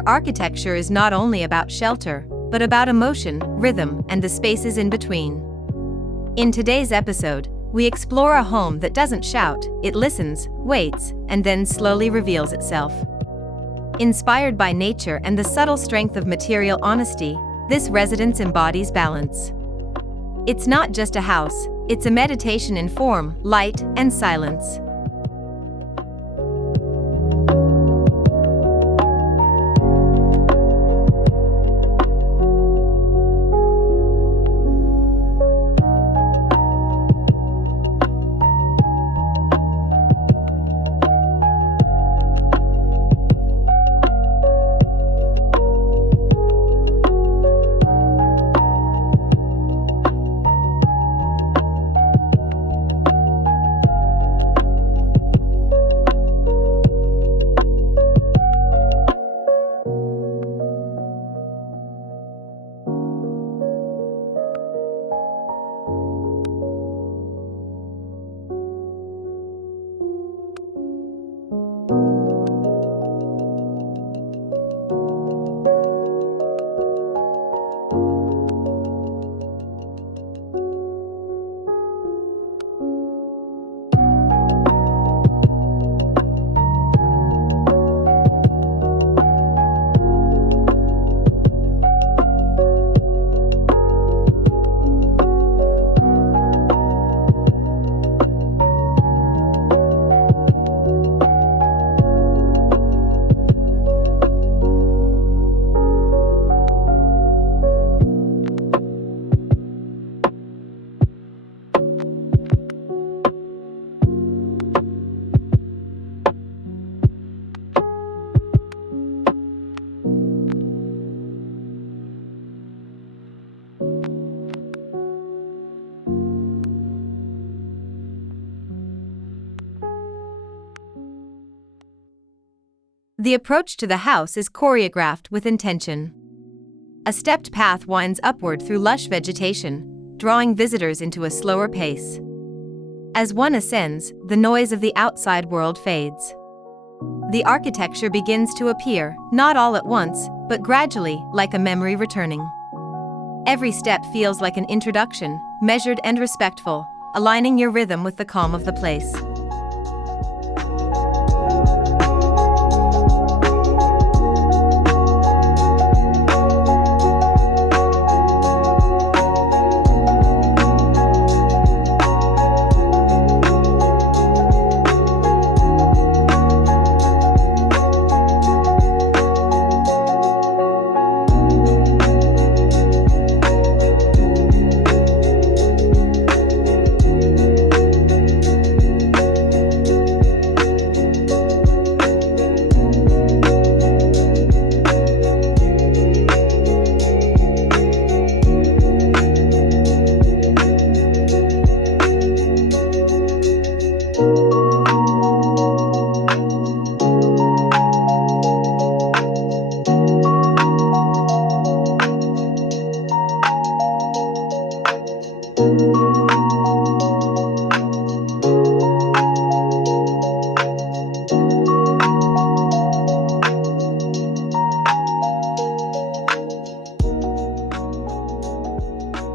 where architecture is not only about shelter, but about emotion, rhythm, and the spaces in between. In today's episode, we explore a home that doesn't shout, it listens, waits, and then slowly reveals itself. Inspired by nature and the subtle strength of material honesty, this residence embodies balance. It's not just a house, it's a meditation in form, light, and silence. The approach to the house is choreographed with intention. A stepped path winds upward through lush vegetation, drawing visitors into a slower pace. As one ascends, the noise of the outside world fades. The architecture begins to appear, not all at once, but gradually, like a memory returning. Every step feels like an introduction, measured and respectful, aligning your rhythm with the calm of the place.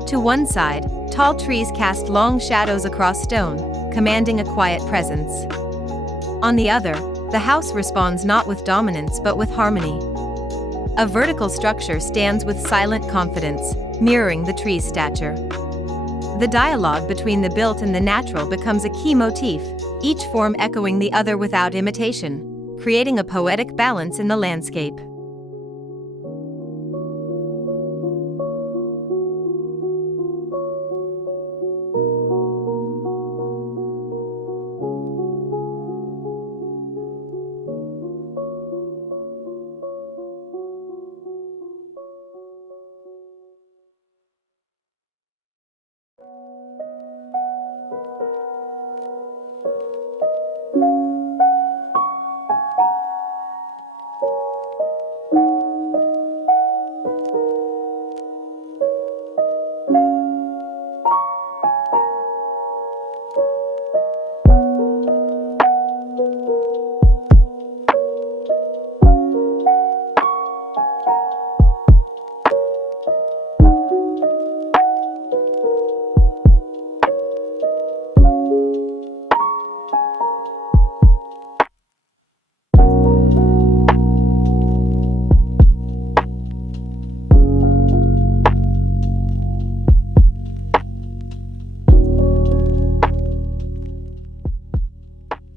To one side, tall trees cast long shadows across stone, commanding a quiet presence. On the other, the house responds not with dominance but with harmony. A vertical structure stands with silent confidence, mirroring the tree's stature. The dialogue between the built and the natural becomes a key motif, each form echoing the other without imitation, creating a poetic balance in the landscape.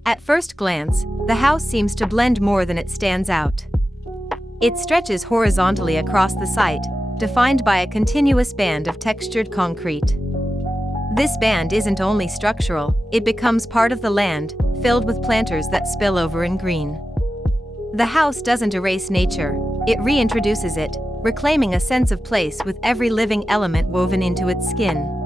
At first glance, the house seems to blend more than it stands out. It stretches horizontally across the site, defined by a continuous band of textured concrete. This band isn't only structural, it becomes part of the land, filled with planters that spill over in green. The house doesn't erase nature, it reintroduces it, reclaiming a sense of place with every living element woven into its skin.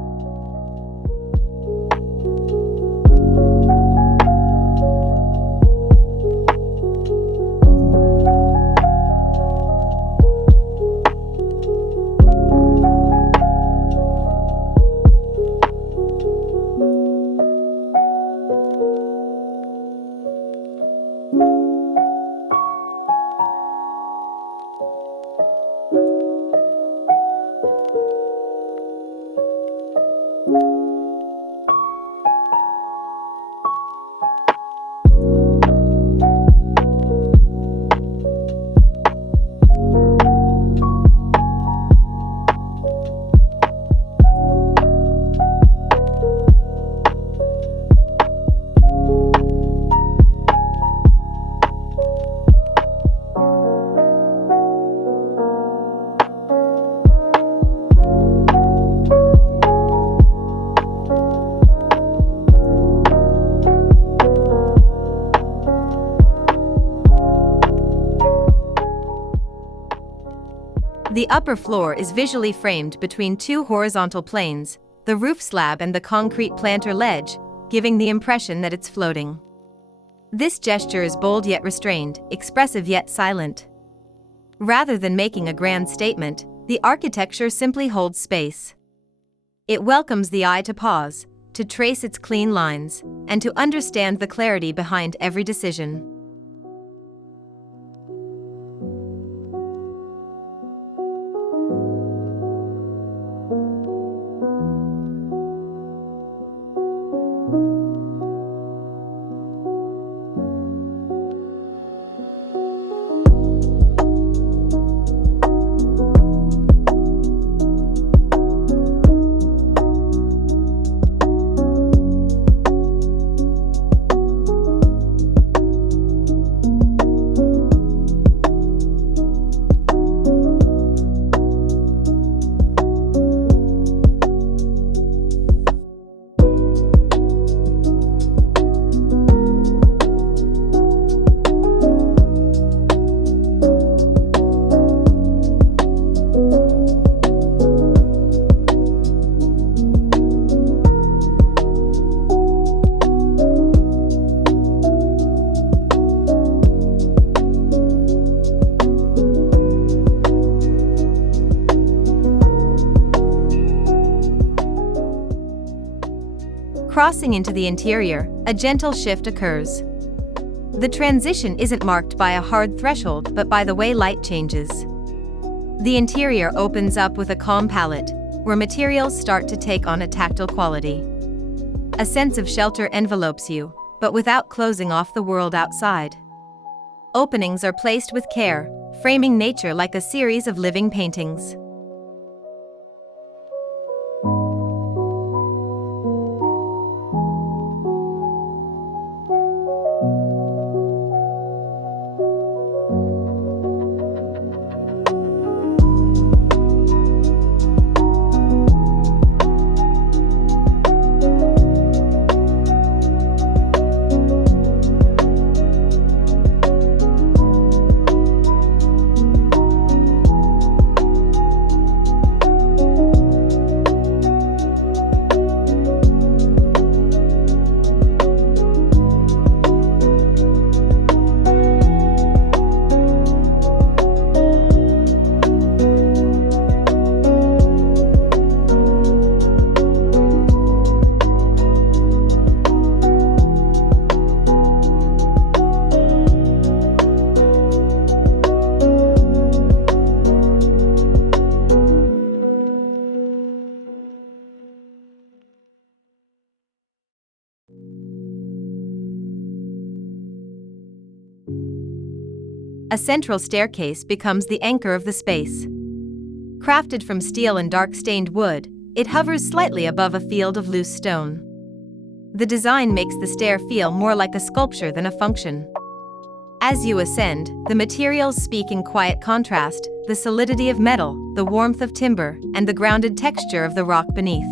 The upper floor is visually framed between two horizontal planes, the roof slab and the concrete planter ledge, giving the impression that it's floating. This gesture is bold yet restrained, expressive yet silent. Rather than making a grand statement, the architecture simply holds space. It welcomes the eye to pause, to trace its clean lines, and to understand the clarity behind every decision. Crossing into the interior, a gentle shift occurs. The transition isn't marked by a hard threshold but by the way light changes. The interior opens up with a calm palette, where materials start to take on a tactile quality. A sense of shelter envelopes you, but without closing off the world outside. Openings are placed with care, framing nature like a series of living paintings. A central staircase becomes the anchor of the space. Crafted from steel and dark-stained wood, it hovers slightly above a field of loose stone. The design makes the stair feel more like a sculpture than a function. As you ascend, the materials speak in quiet contrast: the solidity of metal, the warmth of timber, and the grounded texture of the rock beneath.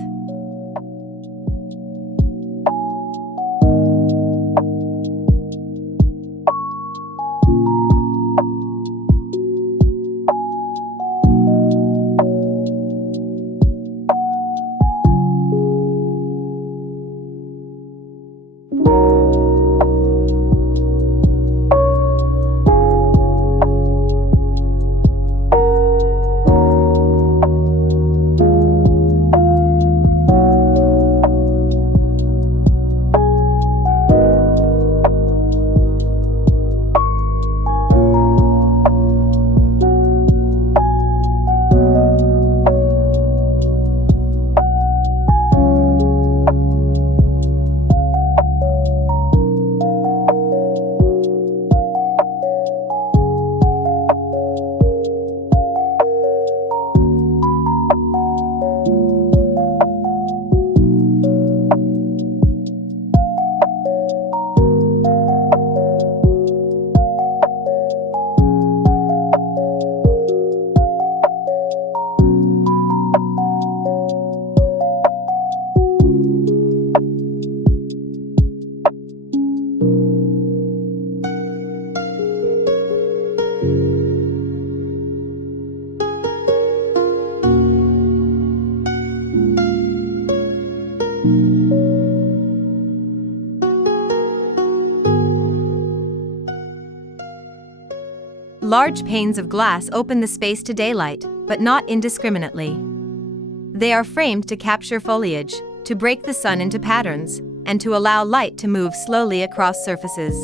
Large panes of glass open the space to daylight, but not indiscriminately. They are framed to capture foliage, to break the sun into patterns, and to allow light to move slowly across surfaces.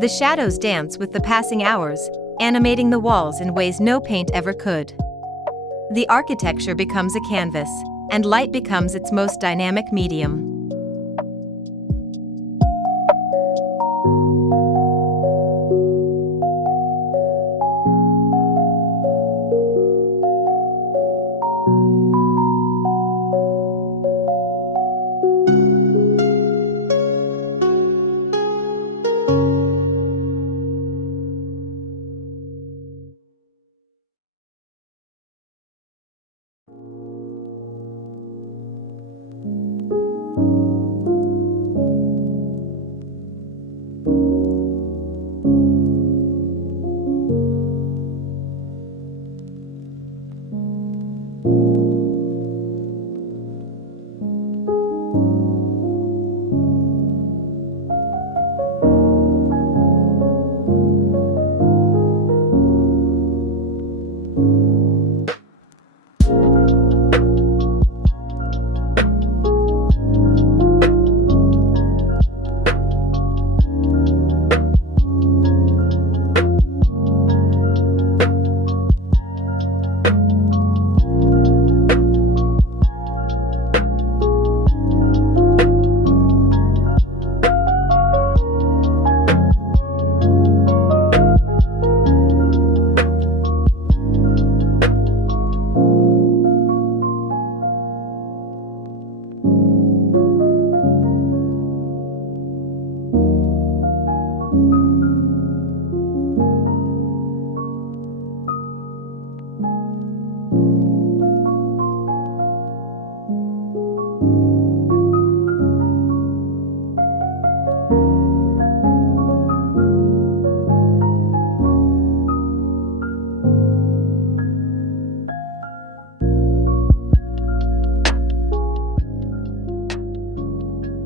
The shadows dance with the passing hours, animating the walls in ways no paint ever could. The architecture becomes a canvas, and light becomes its most dynamic medium.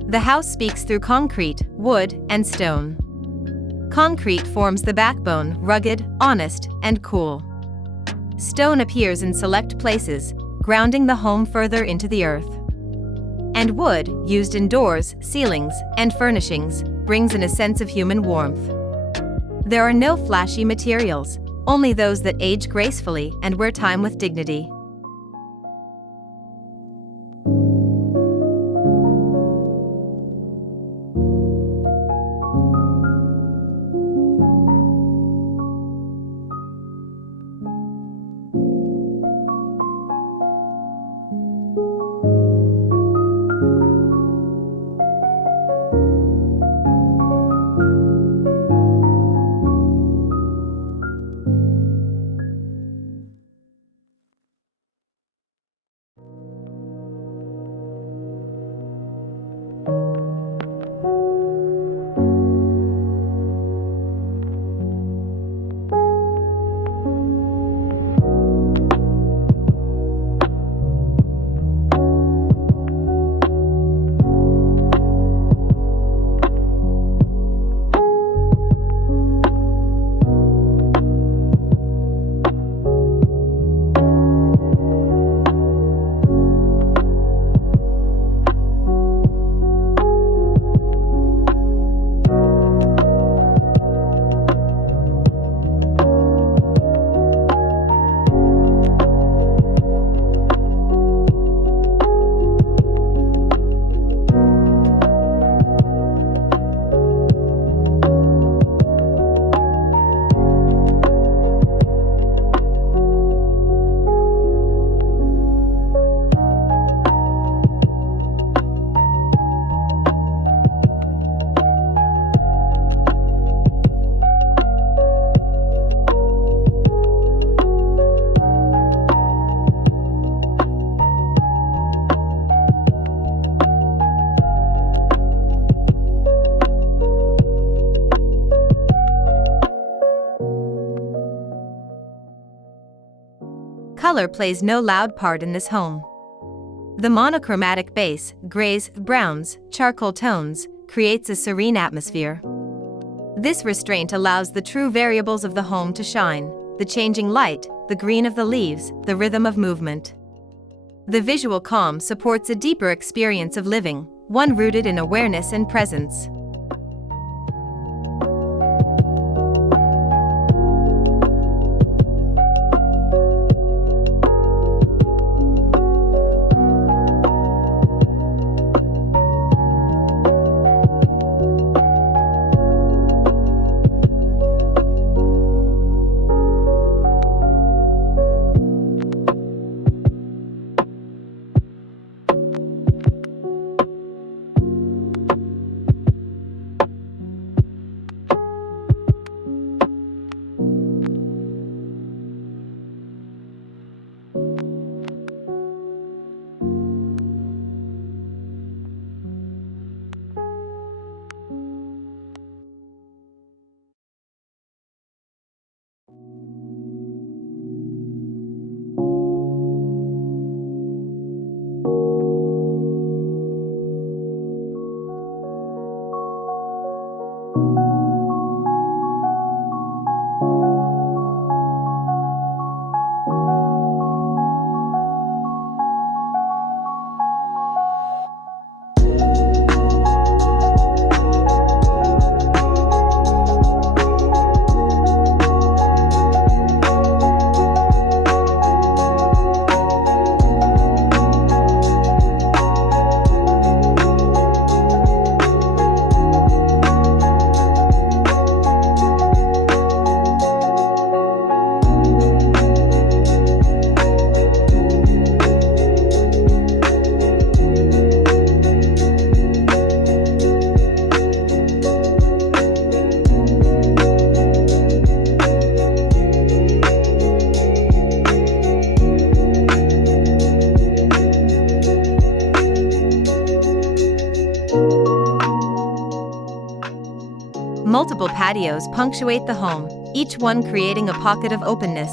The house speaks through concrete, wood, and stone. Concrete forms the backbone, rugged, honest, and cool. Stone appears in select places, grounding the home further into the earth. And wood, used in doors, ceilings, and furnishings, brings in a sense of human warmth. There are no flashy materials, only those that age gracefully and wear time with dignity. Color plays no loud part in this home. The monochromatic base, grays, browns, charcoal tones, creates a serene atmosphere. This restraint allows the true variables of the home to shine: the changing light, the green of the leaves, the rhythm of movement. The visual calm supports a deeper experience of living, one rooted in awareness and presence. Multiple patios punctuate the home, each one creating a pocket of openness.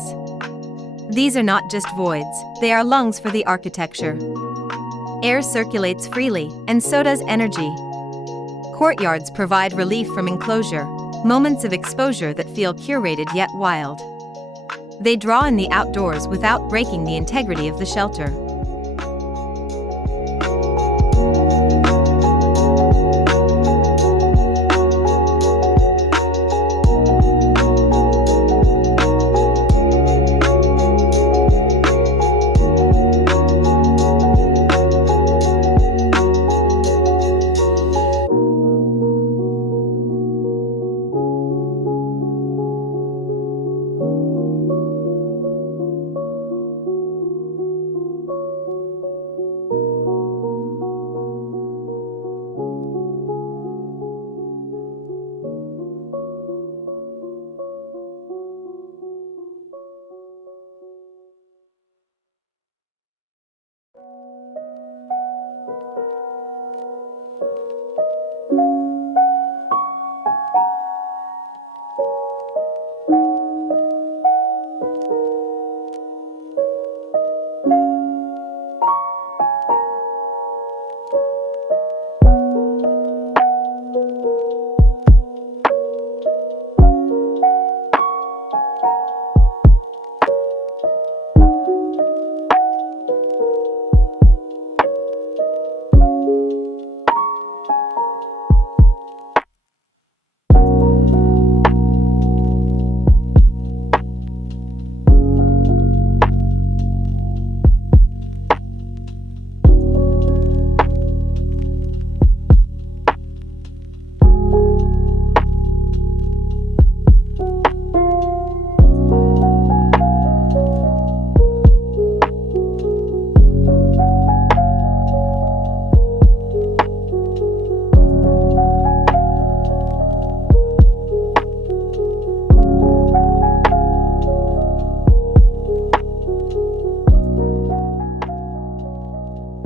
These are not just voids, they are lungs for the architecture. Air circulates freely, and so does energy. Courtyards provide relief from enclosure, moments of exposure that feel curated yet wild. They draw in the outdoors without breaking the integrity of the shelter.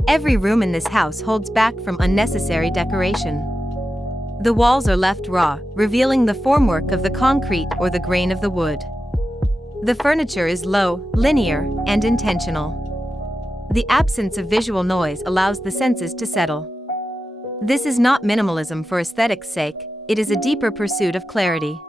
Every room in this house holds back from unnecessary decoration. The walls are left raw, revealing the formwork of the concrete or the grain of the wood. The furniture is low, linear, and intentional. The absence of visual noise allows the senses to settle. This is not minimalism for aesthetics' sake, it is a deeper pursuit of clarity.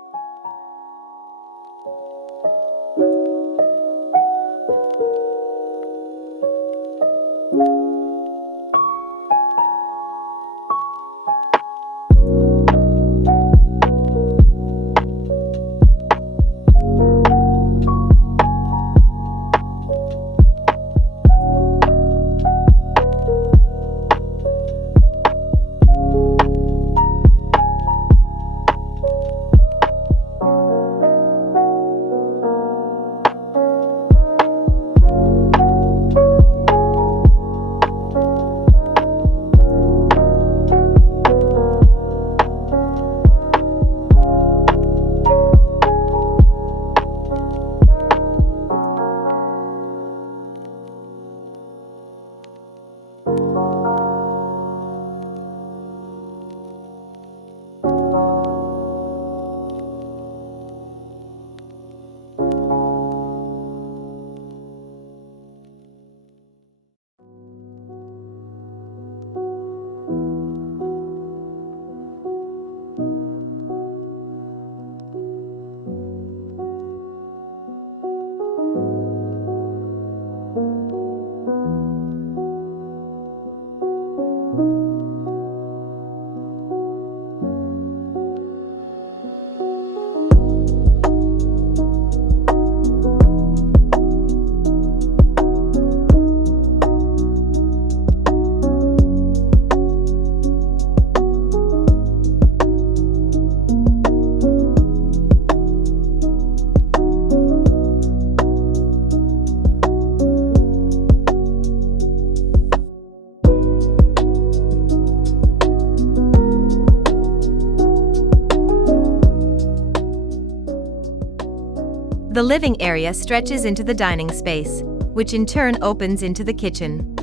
The living area stretches into the dining space, which in turn opens into the kitchen.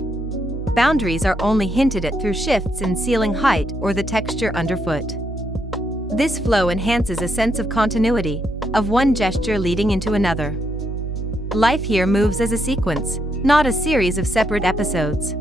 Boundaries are only hinted at through shifts in ceiling height or the texture underfoot. This flow enhances a sense of continuity, of one gesture leading into another. Life here moves as a sequence, not a series of separate episodes.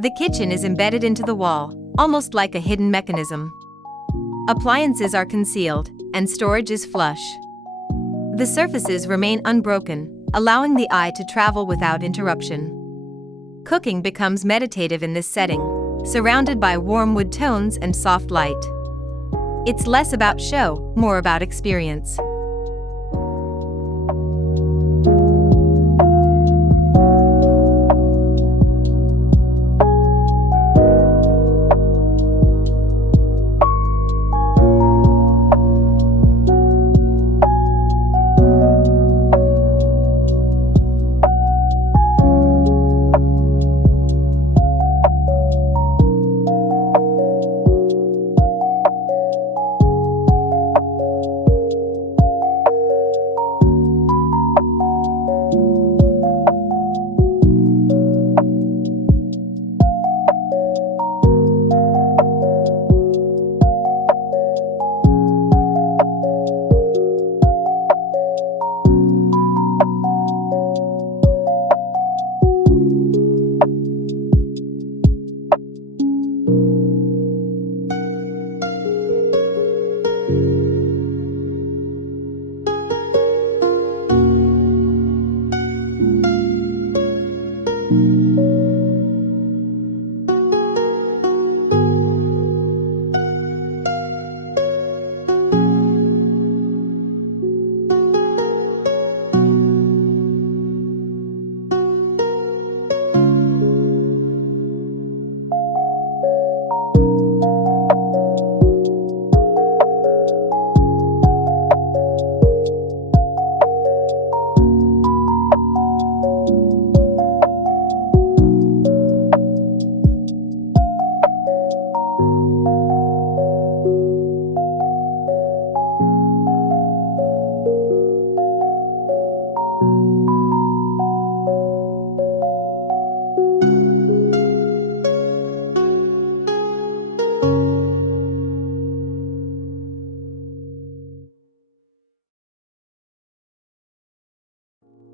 The kitchen is embedded into the wall, almost like a hidden mechanism. Appliances are concealed, and storage is flush. The surfaces remain unbroken, allowing the eye to travel without interruption. Cooking becomes meditative in this setting, surrounded by warm wood tones and soft light. It's less about show, more about experience.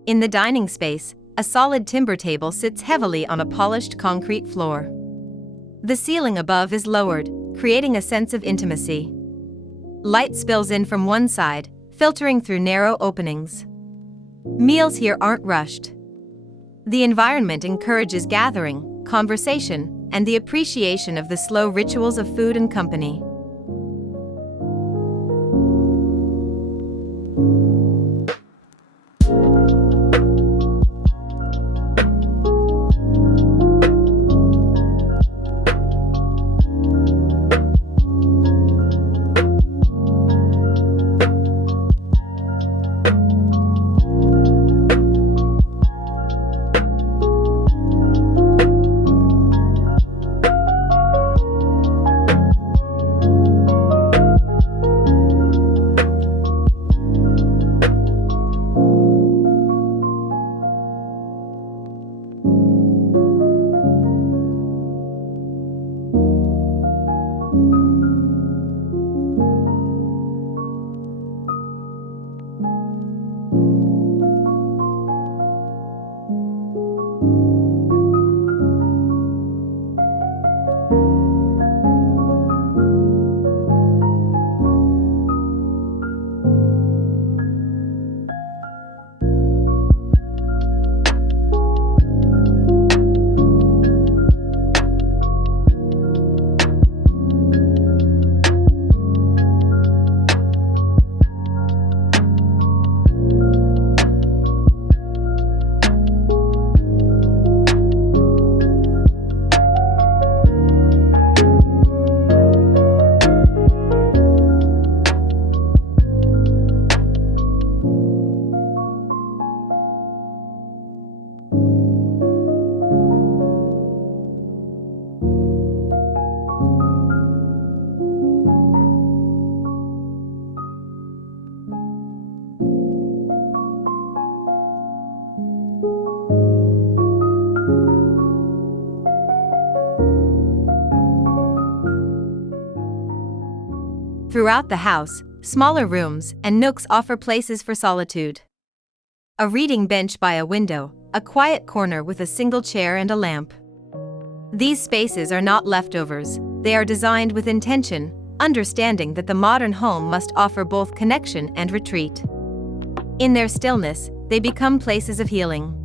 In the dining space, a solid timber table sits heavily on a polished concrete floor. The ceiling above is lowered, creating a sense of intimacy. Light spills in from one side, filtering through narrow openings. Meals here aren't rushed. The environment encourages gathering, conversation, and the appreciation of the slow rituals of food and company. Throughout the house, smaller rooms and nooks offer places for solitude. A reading bench by a window, a quiet corner with a single chair and a lamp. These spaces are not leftovers, they are designed with intention, understanding that the modern home must offer both connection and retreat. In their stillness, they become places of healing.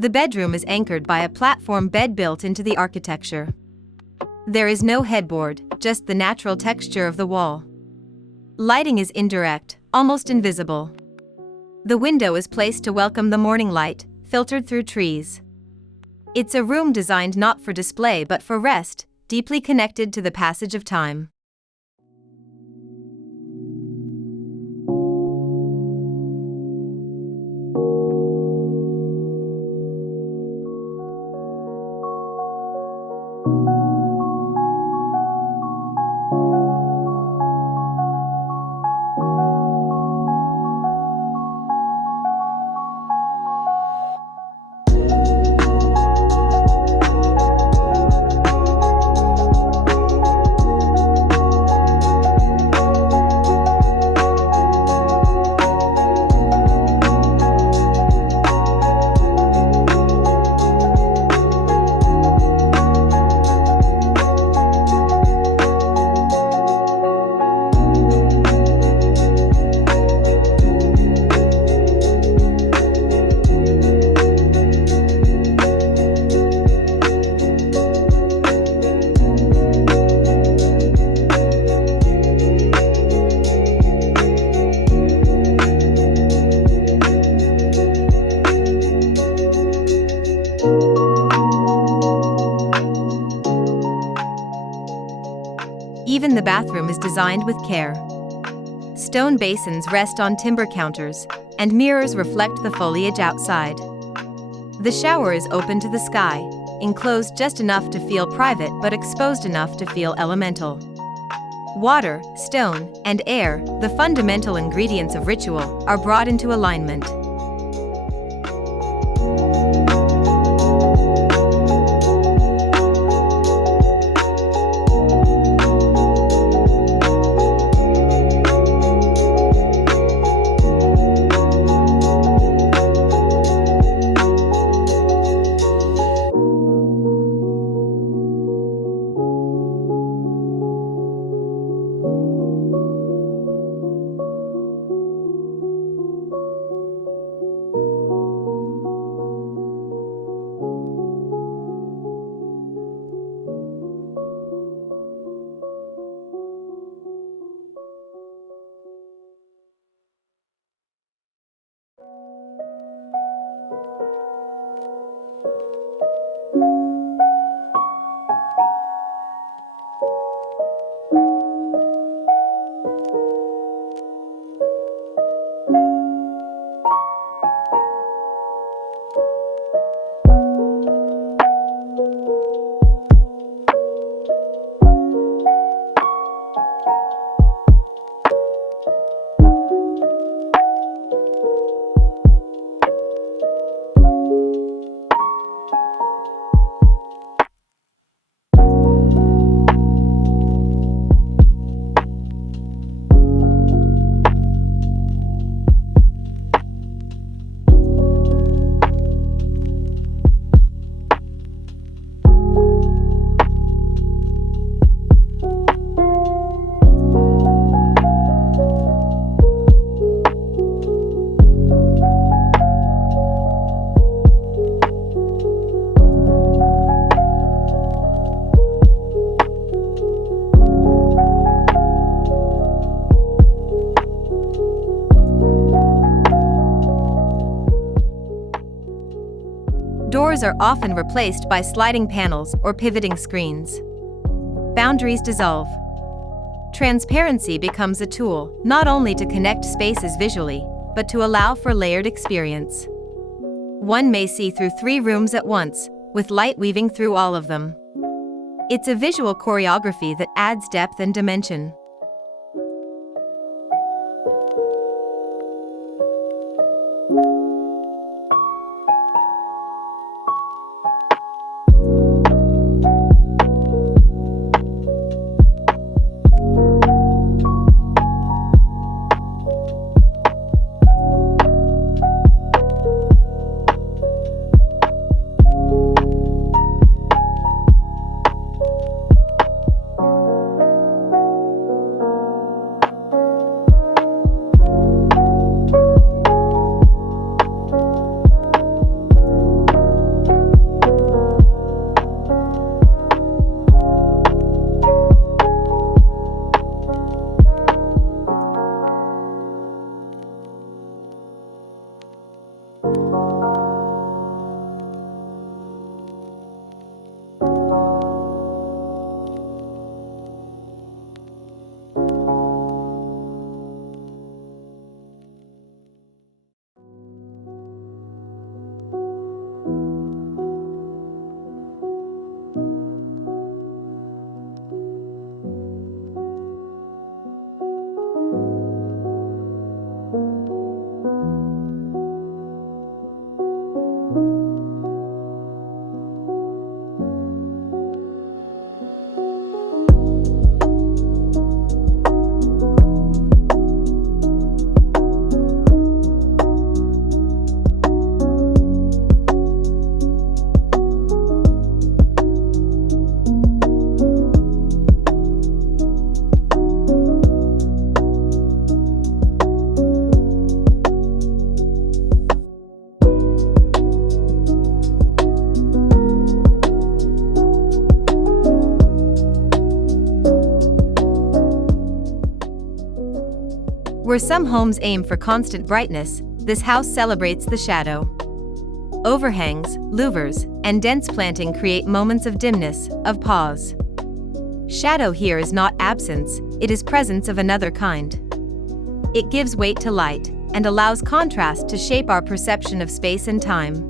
The bedroom is anchored by a platform bed built into the architecture. There is no headboard, just the natural texture of the wall. Lighting is indirect, almost invisible. The window is placed to welcome the morning light, filtered through trees. It's a room designed not for display but for rest, deeply connected to the passage of time. Even the bathroom is designed with care. Stone basins rest on timber counters, and mirrors reflect the foliage outside. The shower is open to the sky, enclosed just enough to feel private but exposed enough to feel elemental. Water, stone, and air, the fundamental ingredients of ritual, are brought into alignment. Doors are often replaced by sliding panels or pivoting screens. Boundaries dissolve. Transparency becomes a tool, not only to connect spaces visually, but to allow for layered experience. One may see through 3 rooms at once, with light weaving through all of them. It's a visual choreography that adds depth and dimension. Where some homes aim for constant brightness, this house celebrates the shadow. Overhangs, louvers, and dense planting create moments of dimness, of pause. Shadow here is not absence, it is presence of another kind. It gives weight to light, and allows contrast to shape our perception of space and time.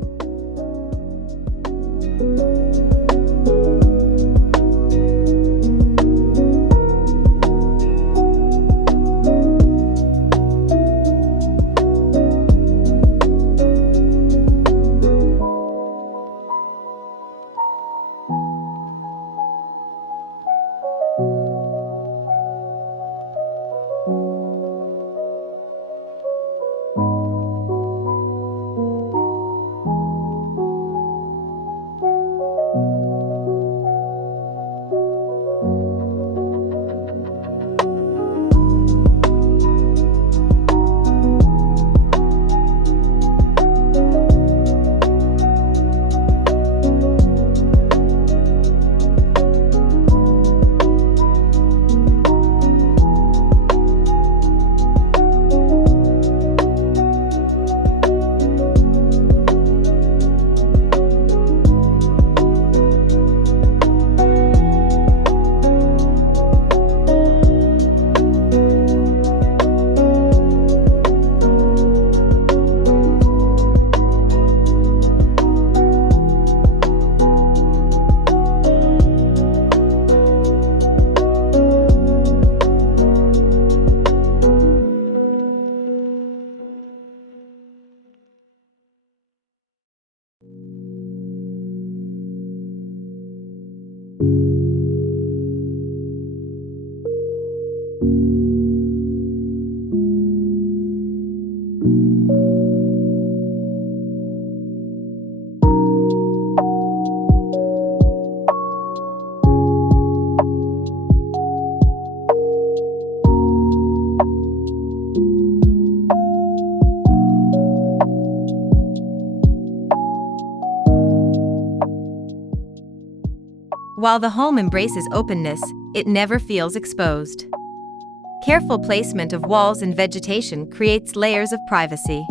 While the home embraces openness, it never feels exposed. Careful placement of walls and vegetation creates layers of privacy.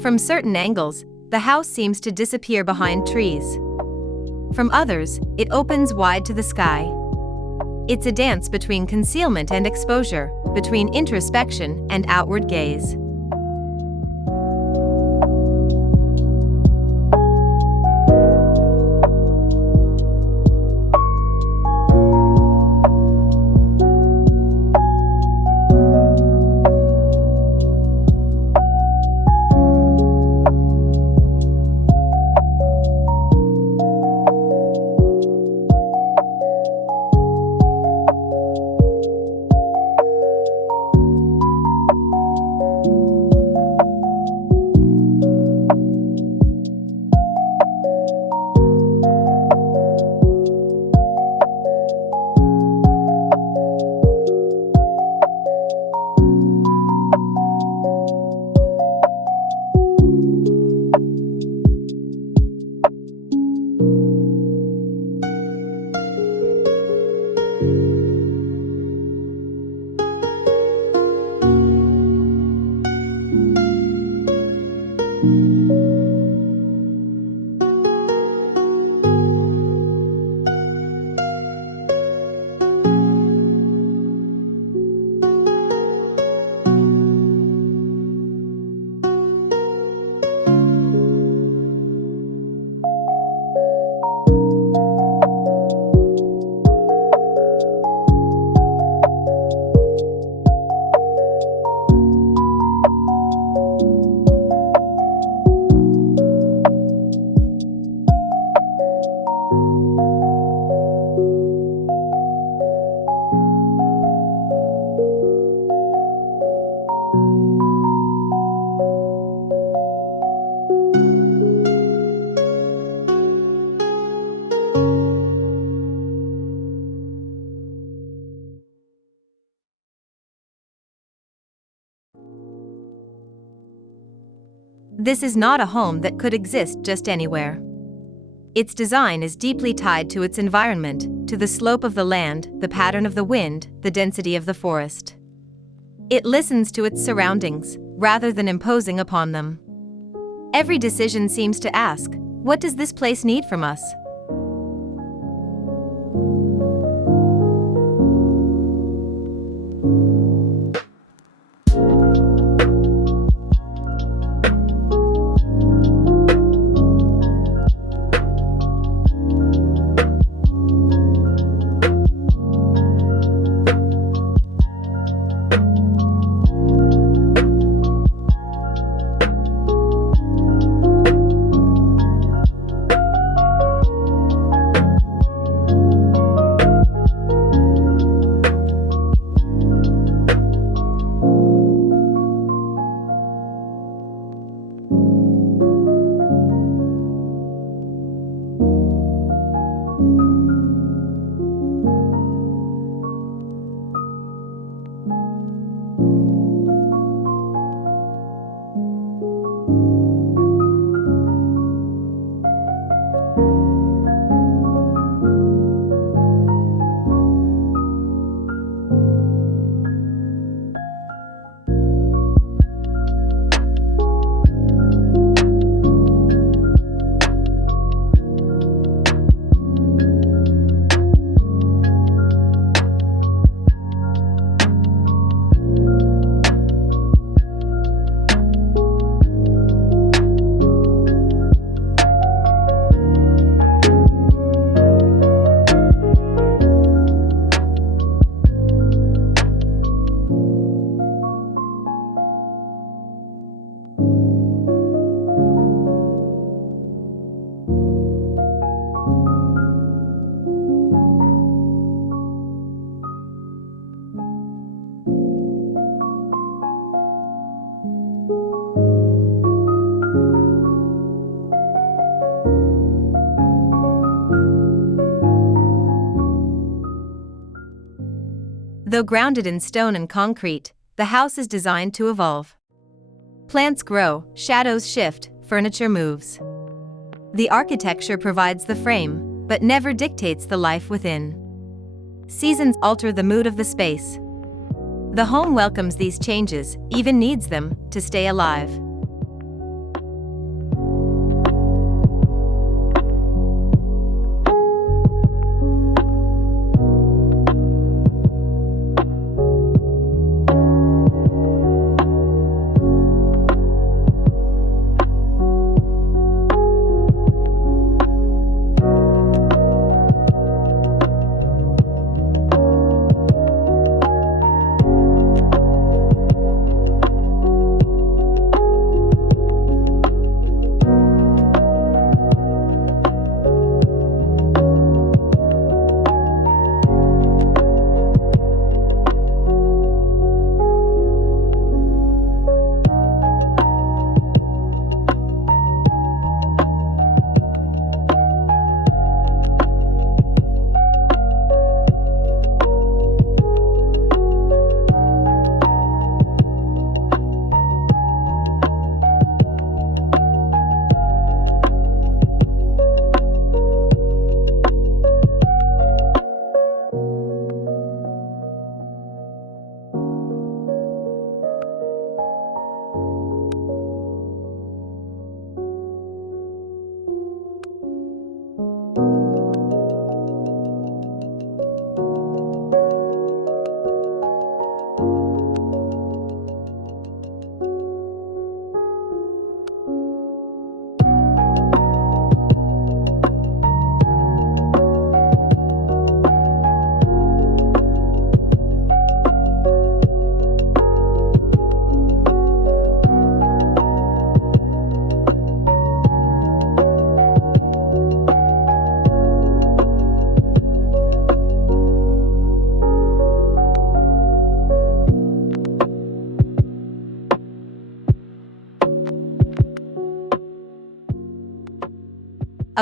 From certain angles, the house seems to disappear behind trees. From others, it opens wide to the sky. It's a dance between concealment and exposure, between introspection and outward gaze. This is not a home that could exist just anywhere. Its design is deeply tied to its environment, to the slope of the land, the pattern of the wind, the density of the forest. It listens to its surroundings, rather than imposing upon them. Every decision seems to ask, what does this place need from us? Though grounded in stone and concrete, the house is designed to evolve. Plants grow, shadows shift, furniture moves. The architecture provides the frame, but never dictates the life within. Seasons alter the mood of the space. The home welcomes these changes, even needs them, to stay alive.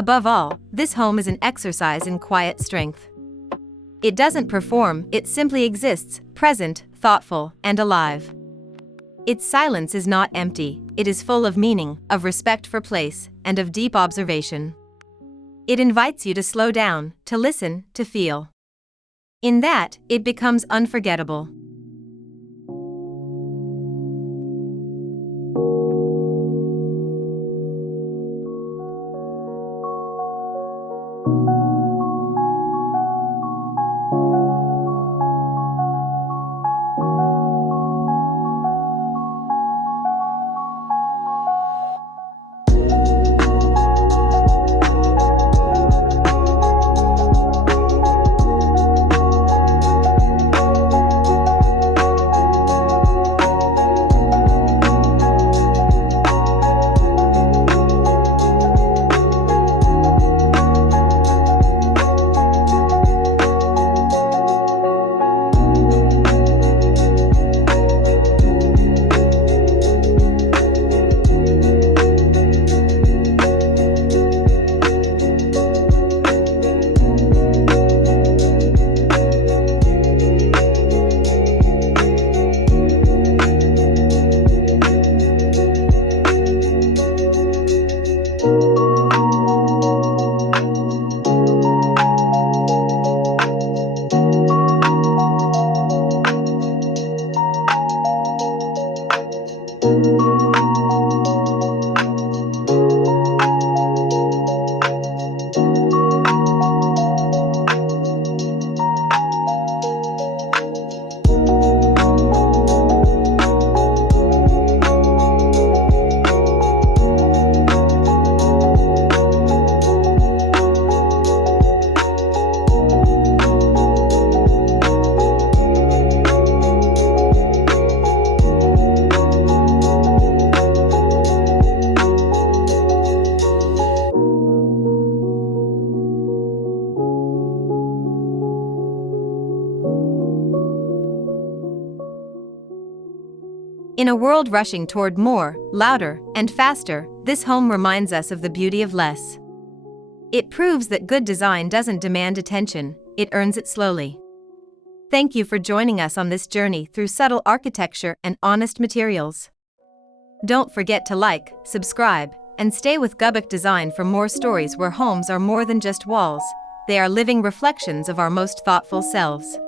Above all, this home is an exercise in quiet strength. It doesn't perform, it simply exists, present, thoughtful, and alive. Its silence is not empty, it is full of meaning, of respect for place, and of deep observation. It invites you to slow down, to listen, to feel. In that, it becomes unforgettable. In a world rushing toward more, louder, and faster, this home reminds us of the beauty of less. It proves that good design doesn't demand attention, it earns it slowly. Thank you for joining us on this journey through subtle architecture and honest materials. Don't forget to like, subscribe, and stay with Gubuk Design for more stories where homes are more than just walls, they are living reflections of our most thoughtful selves.